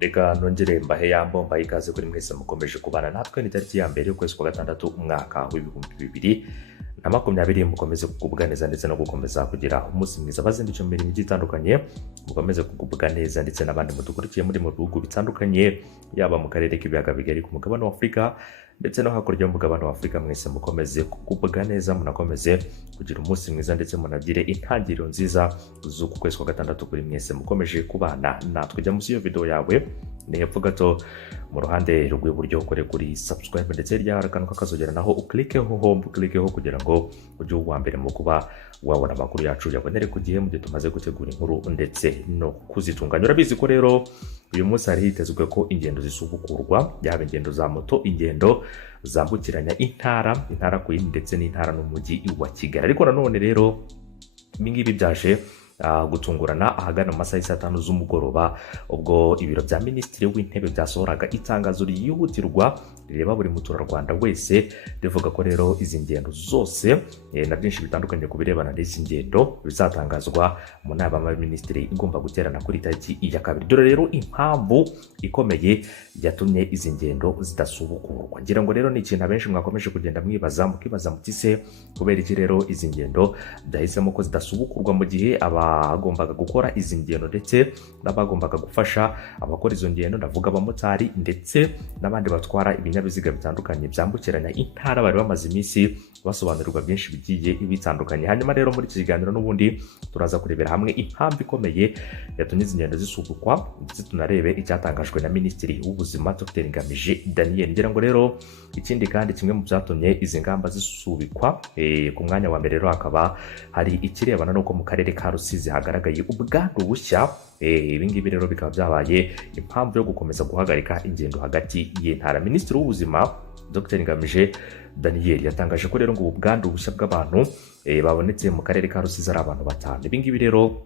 Reka nongere mbahe yambo mbahe ikaze kuri mwese mukomeje kubana natwe ni tariki ya mbere y'ukwezi kwa gatandatu umwaka w'ibihumbi 2020 mukomeze kugubwa neza ndetse no gukomeza kugira umunsi mwiza bazindicyo mu mirimo itandukanye mukomeze kugubwa neza ndetse n'abandi mudukurikiye muri mu bihugu bitandukanye yaba mu karere k'ibiyaga bigari ku mugabane wa Afurika ndetse no hakurya y'umugabane wa Afurika mwese mukomeze kugubwa neza munakomeze kugira umunsi mwiza ndetse munagire intangiriro nziza z'uku kwezi kwa gatandatu kuri mwese mukomeje kubana natwe. Jya munsi iyo video yawe ni hepfo gato mu ruhande rw'iburyo kore kuri subscribe ndetse ry'arakano kakazogera naho uklikeho home uklikeho kugira ngo ujye uwa mbere mu kuba wabona amakuru yacu yabonere ku gihe mu gihe tumaze gutegura inkuru ndetse no kuzitunganya. Urabizi ko rero uyu munsi hari hitezwe ko ingendo zisubukurwa yaba ingendo za moto, ingendo zambukiranya intara ku yindi ndetse n'intara n'umujyi wa Kigali. Ariko nanone rero ibingibi byaje gutungurana ahagana mu masaha ya 5 z'umugoroba ubwo ibiro bya Minisitiri w'Intebe byasohoraga itangazo riyihutirwa rireba buri muturarwanda wese rivuga ko rero izi ngendo zose na byinshi bitandukanye ku birebana n'izi ngendo bizatangazwa mu nama y'Abaminisitiri igomba guterana kuri tariki ya 2. Dore rero impamvu ikomeye yatumye izi ngendo zidasubukurwa. Ngira ngo rero ni ikintu abenshi mwakomeje kugenda mwibaza mukibaza mutise kubera iki rero izi ngendo byahisemo ko zidasubukurwa mu gihe abagombaga gukora izi ngendo ndetse n'abagombaga gufasha abakora izo ngendo ndavuga abamotari ndetse n'abandi batwara ibinyabiziga bitandukanye byambukiranya intara bari bamaze iminsi basobanurirwa byinshi bigiye bitandukanye. Hanyuma rero muri iki kiganiro n'ubundi turaza kurebera hamwe impamvu ikomeye yatumye izi ngendo zisubukwa ndetse tunarebe icyatangajwe na Minisitiri w'Ubuzima Dr. Ngamije Daniel. Ngira ngo rero ikindi kandi kimwe mu byatumye izi ngamba zisubikwa ku mwanya wa mbere rero hakaba hari ikirebana n'uko mu karere ka Rusizi hagaragaye ubwandu bushya. Ibingibi rero bikaba byabaye impamvu yo gukomeza guhagarika ingendo hagati y'intara. Minisitiri w'Ubuzima Dr. Ngamije Daniel yatangaje ko rero ngo ubwandu bushya bw'abantu babonetse mu karere ka Rusizi ari abantu 5. Ibingibi rero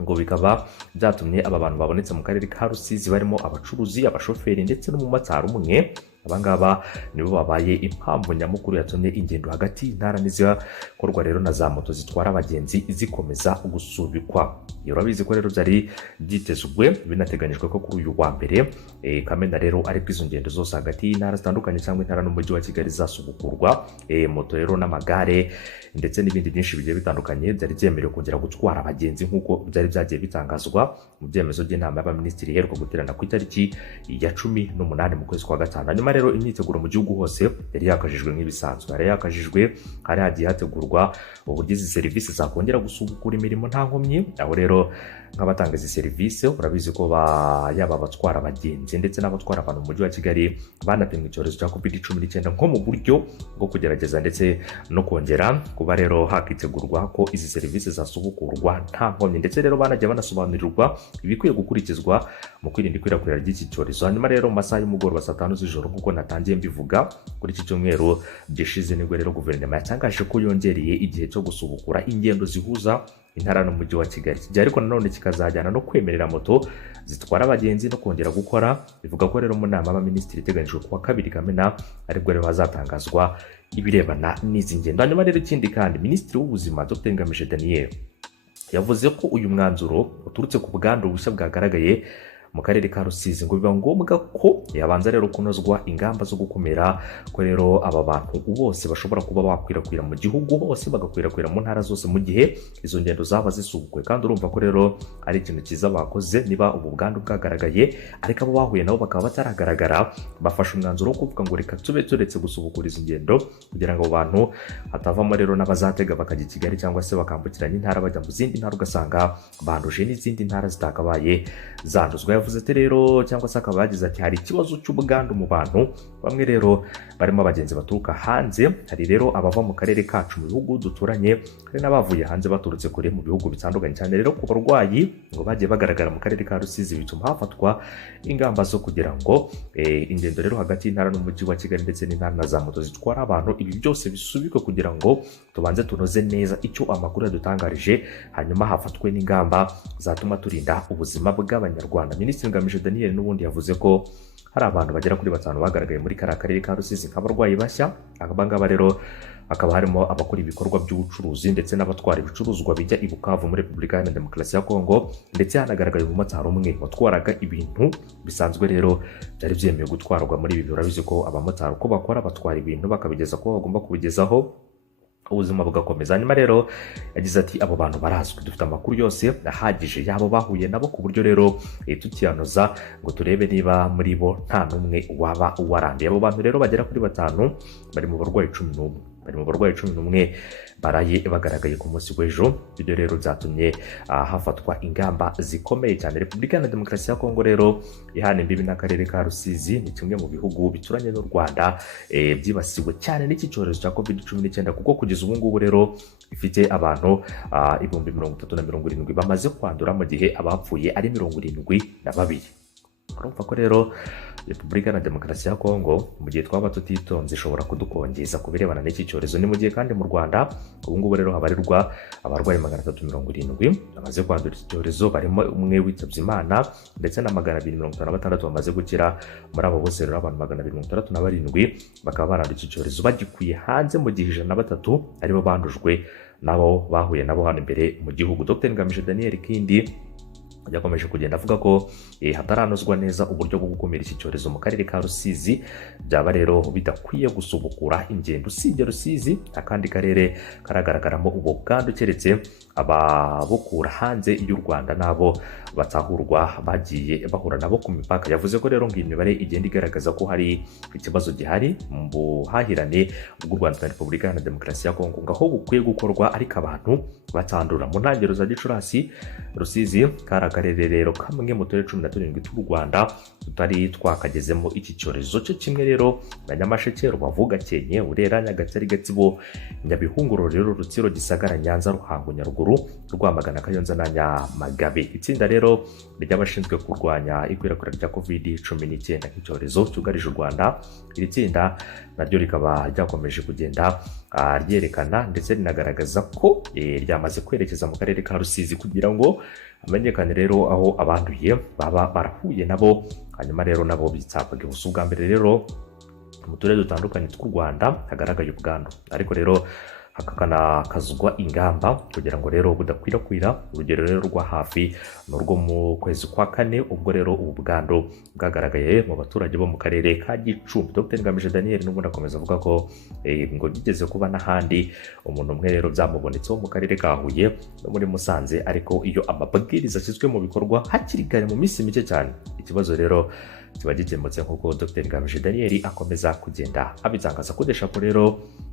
ngo bikaba byatumye aba bantu babonetse mu karere ka Rusizi barimo abacuruzi, abashoferi ndetse n'umumotari umwe. Abangaba nibo babaye impamvu nyamukuru yatumye ingendo hagati y'intara n'izikorwa rero na za moto zitwara abagenzi zikomeza gusubikwa. Urabizi ko rero byari byitezwe binateganyijwe ko kuri uyu wa mbere Kamena rero ari bwizo ngendo zose hagati y'intara zitandukanye cyangwa intara n'umujyi wa Kigali zasubukurwa. Moto rero n'amagare ndetse n'ibindi byinshi bigiye bitandukanye byari byemerewe kongera gutwara abagenzi nk'uko byari byagiye bitangazwa mu byemezo by'inama y'Abaminisitiri iheruka guterana ku itariki ya 18 mu kwezi kwa gatanu. Hanyuma rero imyiteguro mu gihugu hose yari yakajijwe nk'ibisanzwe. Hari hagiye hategurwa uburyo izi serivisi zakongera gusubukura imirimo nta nkomyi. Aho rero nk'abatanga izi serivisi urabizi ko yaba abatwara abagenzi ndetse n'abatwara abantu mu mujyi wa Kigali banapimwe icyorezo cya COVID-19 nko mu buryo bwo kugerageza ndetse no kongera kuba rero hakitegurwa ko izi serivisi zasubukurwa nta nkomyi. Ndetse rero banagiye banasobanurirwa ibikwiye gukurikizwa mu kwirinda ikwirakwira ry'iki cyorezo. Hanyuma rero mu masaha y'umugoroba saa 5 z'ijoro nk'uko natangiye mbivuga kuri iki cyumweru gishize nibwo rero guverinoma yatangaje ko yongereye igihe cyo gusubukura ingendo zihuza intara n'umujyi wa Kigali. Ariko nanone kikazajyana no kwemerera moto zitwara abagenzi no kongera gukora. Bivuga ko rero mu nama y'Abaminisitiri iteganyijwe kuwa 2 Kamena aribwo rero hazatangazwa ibirebana n'izi ngendo. Hanyuma rero ikindi kandi Minisitiri w'Ubuzima Dr. Ngamije Daniel yavuze ko uyu mwanzuro uturutse ku bwandu bushya bwagaragaye mu karere ka Rusizi ngo biba ngombwa ko yabanza rero kunozwa ingamba zo gukumira ko rero aba bantu bose bashobora kuba bakwirakwira mu gihugu hose bagakwirakwira mu ntara zose mu gihe izo ngendo zaba zisubukwe. Kandi urumva ko rero ari ikintu cyiza bakoze niba ubu bwandu bwagaragaye ariko abo bahuye nabo bakaba bataragaragara bafashe umwanzuro wo kuvuga ngo reka tube turetse gusubukura izi ngendo kugira ngo abantu hatavamo rero n'abazatega bakajya i Kigali cyangwa se bakambukiranya intara bajya mu zindi ntara ugasanga banduje n'izindi ntara zitakabaye zanduzwa. Yavuze ati rero cyangwa se akaba yagize ati hari ikibazo cy'ubwandu mu bantu bamwe rero barimo abagenzi baturuka hanze. Hari rero abava mu karere kacu mu bihugu duturanye hari n'abavuye hanze baturutse kure mu bihugu bitandukanye cyane. Rero ku barwayi ngo bagiye bagaragara mu karere ka Rusizi bituma hafatwa ingamba zo kugira ngo ingendo rero hagati y'intara n'umujyi wa Kigali ndetse n'intara na za moto zitwara abantu ibi byose bisubikwe kugira ngo tubanze tunoze neza icyo amakuru yadutangarije hanyuma hafatwe n'ingamba zatuma turinda ubuzima bw'abanyarwanda. Minisitiri Ngamije Daniel n'ubundi yavuze ko hari abantu bagera kuri 5 bagaragaye muri karere ka Rusizi nk'abarwayi bashya. Abangaba rero hakaba harimo abakora ibikorwa by'ubucuruzi ndetse n'abatwara ibicuruzwa bijya i Bukavu muri Repubulika Iharanira Demokarasi ya Kongo, ndetse hanagaragaye umumotari umwe watwaraga ibintu bisanzwe rero byari byemewe gutwarwa muri ibi. Urabizi ko abamotari uko bakora batwara ibintu bakabigeza ko bagomba kubigezaho, ubuzima bugakomeza. Hanyuma rero yagize ati abo bantu barazwi, dufite amakuru yose ahagije yabo bahuye nabo, ku buryo rero tukiyanoza ngo turebe niba muri bo nta n'umwe waba waranduye. Abo bantu rero bagera kuri 5 bari mu barwayi 11 baraye bagaragaye ku munsi w'ejo. Ibyo rero byatumye hafatwa ingamba zikomeye cyane. Repubulika Iharanira Demokarasi ya Kongo rero ihana imbibi n'akarere ka Rusizi ni kimwe mu bihugu bituranye n'u Rwanda byibasiwe cyane n'iki cyorezo cya COVID-19, kuko kugeza ubu ngubu rero ifite abantu 370,070 bamaze kwandura, mu gihe abapfuye ari 72. Urumva ko rero Repubulika Iharanira Demokarasi ya Kongo mu gihe twaba tutitonze ishobora kudukongeza ku birebana n'iki cyorezo. Ni mu gihe kandi mu Rwanda ubu ngubu rero habarirwa abarwayi 370 bamaze kwandura iki cyorezo, barimo umwe witabye Imana ndetse na 256 bamaze gukira. Muri abo bose rero abantu 267 bakaba baranduye iki cyorezo bagikuye hanze, mu gihe 103 aribo bandujwe nabo bahuye nabo hano imbere mu gihugu. Dr Ngamije Daniel Kindi yakomeje kugenda avuga ko hataranozwa neza uburyo bwo gukumira iki cyorezo mu karere ka Rusizi, byaba rero bidakwiye gusubukura ingendo. Usibye Rusizi, akandi karere karagaragaramo ubu bwandu keretse ababukura hanze y'u Rwanda nabo batahurwa bagiye bahura nabo ku mipaka. Yavuze ko rero ngo imibare igenda igaragaza ko hari ikibazo gihari mu buhahirane bw'u Rwanda na Repubulika Iharanira Demokarasi ya Kongo, ngaho bukwiye gukorwa ariko abantu batandura. Mu ntangiriro za Gicurasi, Rusizi kari akarere rero kamwe mu turere 17 tw'u Rwanda tutari twakagezemo iki cyorezo cyo kimwe rero na Nyamasheke, Rubavu, Gakenke, Burera, Nyagatare, Gatsibo, Nyabihu, rero Rutsiro, Gisagara, Nyanza, Ruhango, Nyaruguru, Rwamagana, Kayonza na Nyamagabe. Itsinda rero ry'abashinzwe kurwanya ikwirakwira rya COVID-19 nk'icyorezo cyugarije u Rwanda, iri tsinda naryo rikaba ryakomeje kugenda ryerekana ndetse rinagaragaza ko ryamaze kwerekeza mu karere ka Rusizi kugira ngo amenyekane rero aho abanduye baba barahuye nabo, hanyuma rero nabo bitabwaga. Gusa ubwa mbere rero mu turere dutandukanye tw'u Rwanda hagaragaye ubwandu, ariko rero hakakanakazwa ingamba kugira ngo rero budakwirakwira. Urugero rero rwa hafi ni urwo mu kwezi kwa 4, ubwo rero ubu bwandu bwagaragaye mu baturage bo mu karere ka Gicumbi. Dr Ngamije Daniel n'ubundi akomeza avuga ko ngo bigeze kuba n'ahandi umuntu umwe rero byamubonetseho mu karere ka Huye no muri Musanze, ariko iyo amabwiriza ashyizwe mu bikorwa hakiri kare mu minsi mike cyane, ikibazo rero kiba gikemutse, nk'uko Dr Ngamije Daniel akomeza kugenda abitangaza. Kudesha ko rero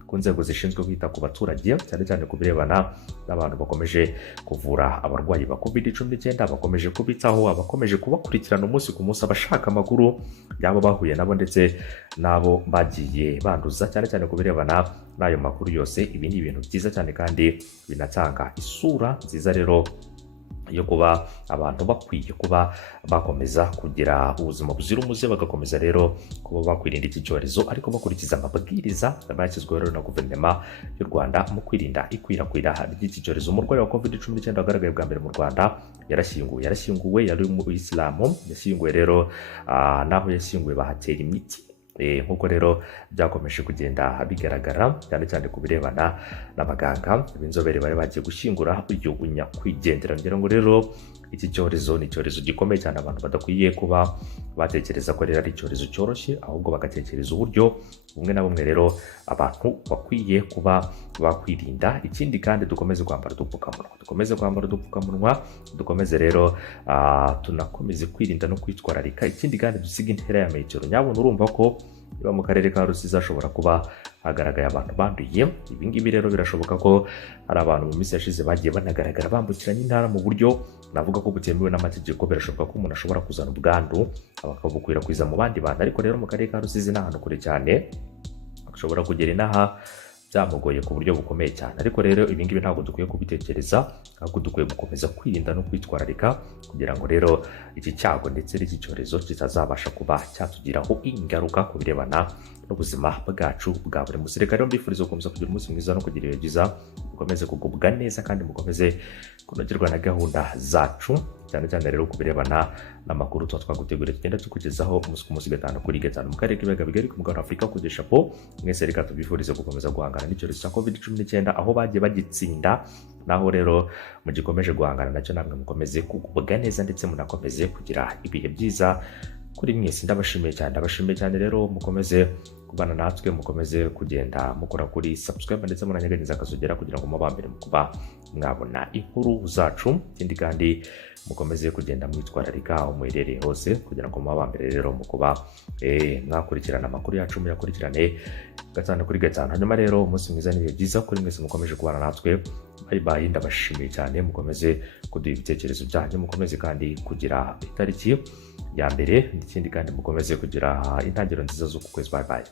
ku nzego zishinzwe kwita ku baturage cyane cyane ku birebana n'abantu bakomeje kuvura abarwayi ba COVID-19, bakomeje kubitaho, abakomeje kubakurikirana umunsi ku munsi, abashaka amakuru yabo bahuye nabo ndetse nabo bagiye banduza, cyane cyane ku birebana n'ayo makuru yose. Ibi ni ibintu byiza cyane kandi binatanga isura nziza rero yo kuba abantu bakwiye kuba bakomeza kugira ubuzima buzira umuze, bagakomeza rero kuba bakwirinda iki cyorezo ariko bakurikiza amabwiriza yashyizweho rero na guverinoma y'u Rwanda mu kwirinda ikwirakwira ry'iki cyorezo. Umurwayi wa COVID-19 wagaragaye bwa mbere mu Rwanda yarashyinguwe, yari mu Isilamu, yashyinguwe rero naho yashyinguwe bahatera imiti, nk'uko rero byakomeje kugenda bigaragara cyane cyane ku birebana n'abaganga b'inzobere bari bagiye gushyingura uyu nyakwigendera. Ngira ngo rero iki cyorezo ni icyorezo gikomeye cyane, abantu badakwiye kuba batekereza ko rero ari icyorezo cyoroshye, ahubwo bagatekereza uburyo bumwe na bumwe rero abantu bakwiye kuba bakwirinda. Ikindi kandi dukomeze kwambara udupfukamunwa, dukomeze rero tunakomeze kwirinda no kwitwararika. Ikindi kandi dusiga intera ya metero. Nyabona urumva ko niba mu karere ka Rusizi hashobora kuba hagaragaye abantu banduye, ibi ngibi rero birashoboka ko hari abantu mu minsi yashize bagiye banagaragara bambukiranya intara mu buryo navuga ko butemewe n'amategeko. Birashoboka ko umuntu ashobora kuzana ubwandu akabukwirakwiza mu bandi bantu, ariko rero mu karere ka Rusizi ni ahantu kure cyane, ashobora kugera inaha byamugoye ku buryo bukomeye cyane. Ariko rero ibi ngibi ntabwo dukwiye kubitekereza, ahubwo dukwiye gukomeza kwirinda no kwitwararika kugira ngo rero iki cyago ndetse n'iki cyorezo kitazabasha kuba cyatugiraho ingaruka ku birebana n'ubuzima bwacu bwa buri munsi. Reka rero mbifuriza gukomeza kugira umunsi mwiza no kugira ibihe byiza, mukomeze kugubwa neza kandi mukomeze kunogerwa na gahunda zacu, cyane cyane rero ku birebana n'amakuru tuba twaguteguriye tugenda tukugezaho umunsi ku munsi, gatanu kuri gatanu, mu karere k'ibiyaga bigari ku mugabane wa Afurika. Kugesha po mwese, reka tubifurize gukomeza guhangana n'icyorezo cya COVID-19 aho bagiye bagitsinda, naho rero mugikomeje guhangana nacyo namwe mukomeze kugubwa neza ndetse munakomeze kugira ibihe byiza kuri mwese. Ndabashimiye cyane rero, mukomeze kubana natwe, mukomeze kugenda mukora kuri subscribe ndetse munanyeganyeza akazogera kugira ngo mubambere mu kuba mwabona inkuru zacu. Ikindi kandi mukomeze kugenda mwitwararika aho muherereye hose kugira ngo mubambere rero mu kuba mwakurikirana amakuru yacu, muyakurikirane gatanu kuri gatanu. Hanyuma rero umunsi mwiza n'ibihe byiza kuri mwese mukomeje kubana natwe. Bye bye, ndabashimiye cyane, mukomeze kuduha ibitekerezo byanyu, mukomeze kandi kugira itariki ya mbere, ikindi kandi mukomeze kugira intangiriro nziza z'uku kwezi. Bye bye.